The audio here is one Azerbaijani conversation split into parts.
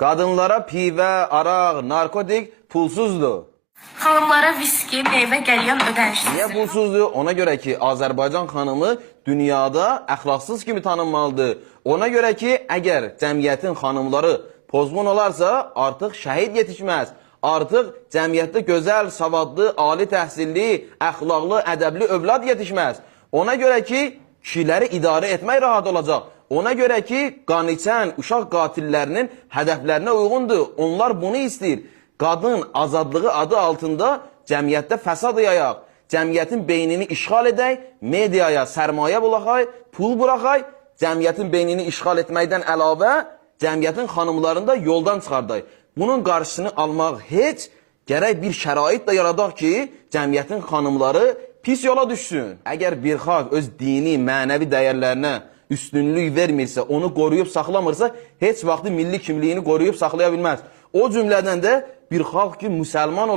Qadınlara pivə, araq, narkotik pulsuzdur. Xanımlara viski, meyvə, qəlyan ödənişsiz. Niyə pulsuzdur? Ona görə ki, Azərbaycan xanımı dünyada əxlaqsız kimi tanınmalıdır. Ona görə ki, əgər cəmiyyətin xanımları pozğun olarsa, artıq şəhid yetişməz. Artıq cəmiyyətdə gözəl, savadlı, ali təhsilli, əxlaqlı, ədəbli övlad yetişməz. Ona görə ki, kişiləri idarə etmək rahat olacaq. Ona görə ki, qan içən uşaq qatillərinin hədəflərinə uyğundur. Onlar bunu istəyir. Qadın azadlığı adı altında cəmiyyətdə fəsad yayaq, cəmiyyətin beynini işğal edək, mediaya sərmayə bulaqay, pul buraxay, cəmiyyətin beynini işğal etməkdən əlavə, cəmiyyətin xanımlarını da yoldan çıxardaq. Bunun qarşısını almaq heç gərək bir şərait də yaradaq ki, cəmiyyətin xanımları pis yola düşsün. Əgər bir xalq öz dini, mənəvi dəyərlərinə üstünlük vermirsə, onu qoruyub saxlamırsa, heç vaxtı milli kimliyini qoruyub saxlaya bilməz. O cümlədən də bir xalq ki, müsəlman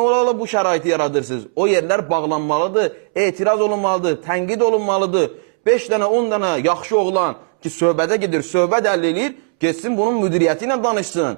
ola bu şəraiti yaradırsınız. O yerlər bağlanmalıdır, etiraz olunmalıdır, tənqid olunmalıdır. 5 dənə, 10 dənə yaxşı oğlan ki, söhbədə gedir, söhbət əldə edir, geçsin bunun müdiriyyəti ilə danışsın.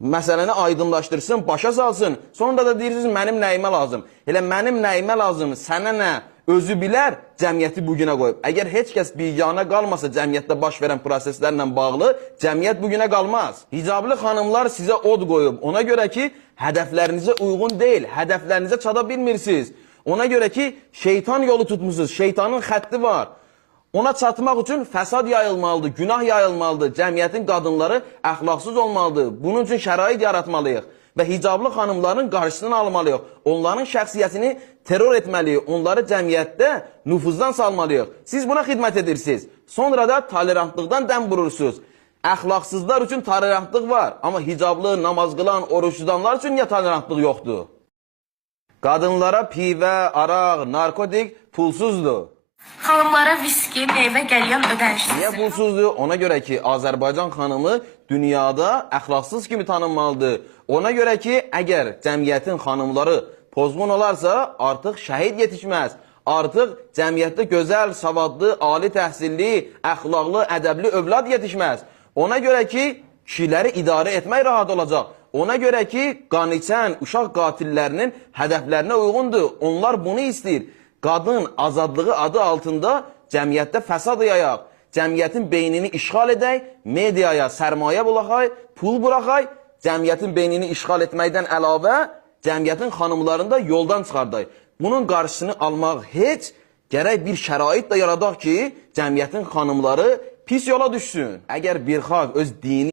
Məsələni aydınlaşdırsın, başa salsın. Sonra da deyirsiniz, mənim nəyimə lazım. Elə mənim nəyimə lazım, sənə nə? Özü bilər, cəmiyyəti bugünə qoyub. Əgər heç kəs biganə qalmasa cəmiyyətdə baş verən proseslərlə bağlı, cəmiyyət bugünə qalmaz. Hicablı xanımlar sizə od qoyub. Ona görə ki, hədəflərinizə uyğun deyil, hədəflərinizə çata bilmirsiniz. Ona görə ki, şeytan yolu tutmuşsunuz, şeytanın xətti var. Ona çatmaq üçün fəsad yayılmalıdır, günah yayılmalıdır, cəmiyyətin qadınları əxlaqsız olmalıdır. Bunun üçün şərait yaratmalıyıq və hicablı xanımların qarşısını almalıyıq. Onların şəxsiyyətini terror etməliyik, onları cəmiyyətdə nüfuzdan salmalıyıq. Siz buna xidmət edirsiniz. Sonra da tolerantlıqdan dəm vurursunuz. Əxlaqsızlar üçün tolerantlıq var, amma hicablı, namaz qılan, oruç tutanlar üçün niyə tolerantlıq yoxdur? Qadınlara pivə, araq, narkotik pulsuzdur. Xanımlara viski, meyvə, qəlyan ödənişsiz. Niyə pulsuzdur? Ona görə ki, Azərbaycan xanımı dünyada əxlaqsız kimi tanınmalıdır. Ona görə ki, əgər cəmiyyətin xanımları pozğun olarsa, artıq şəhid yetişməz. Artıq cəmiyyətdə gözəl, savadlı, ali təhsilli, əxlaqlı, ədəbli övlad yetişməz. Ona görə ki, kişiləri idarə etmək rahat olacaq. Ona görə ki, qan içən uşaq qatillərinin hədəflərinə uyğundur. Onlar bunu istəyir. Qadın azadlığı adı altında cəmiyyətdə fəsad yayaq, cəmiyyətin beynini işğal edək, mediaya sərmayə bulaqay, pul buraxay, cəmiyyətin beynini işğal etməkdən əlavə, cəmiyyətin xanımlarını da yoldan çıxardaq. Bunun qarşısını almaq heç gərək bir şərait də yaradaq ki, cəmiyyətin xanımları pis yola düşsün. Əgər bir xalq öz dini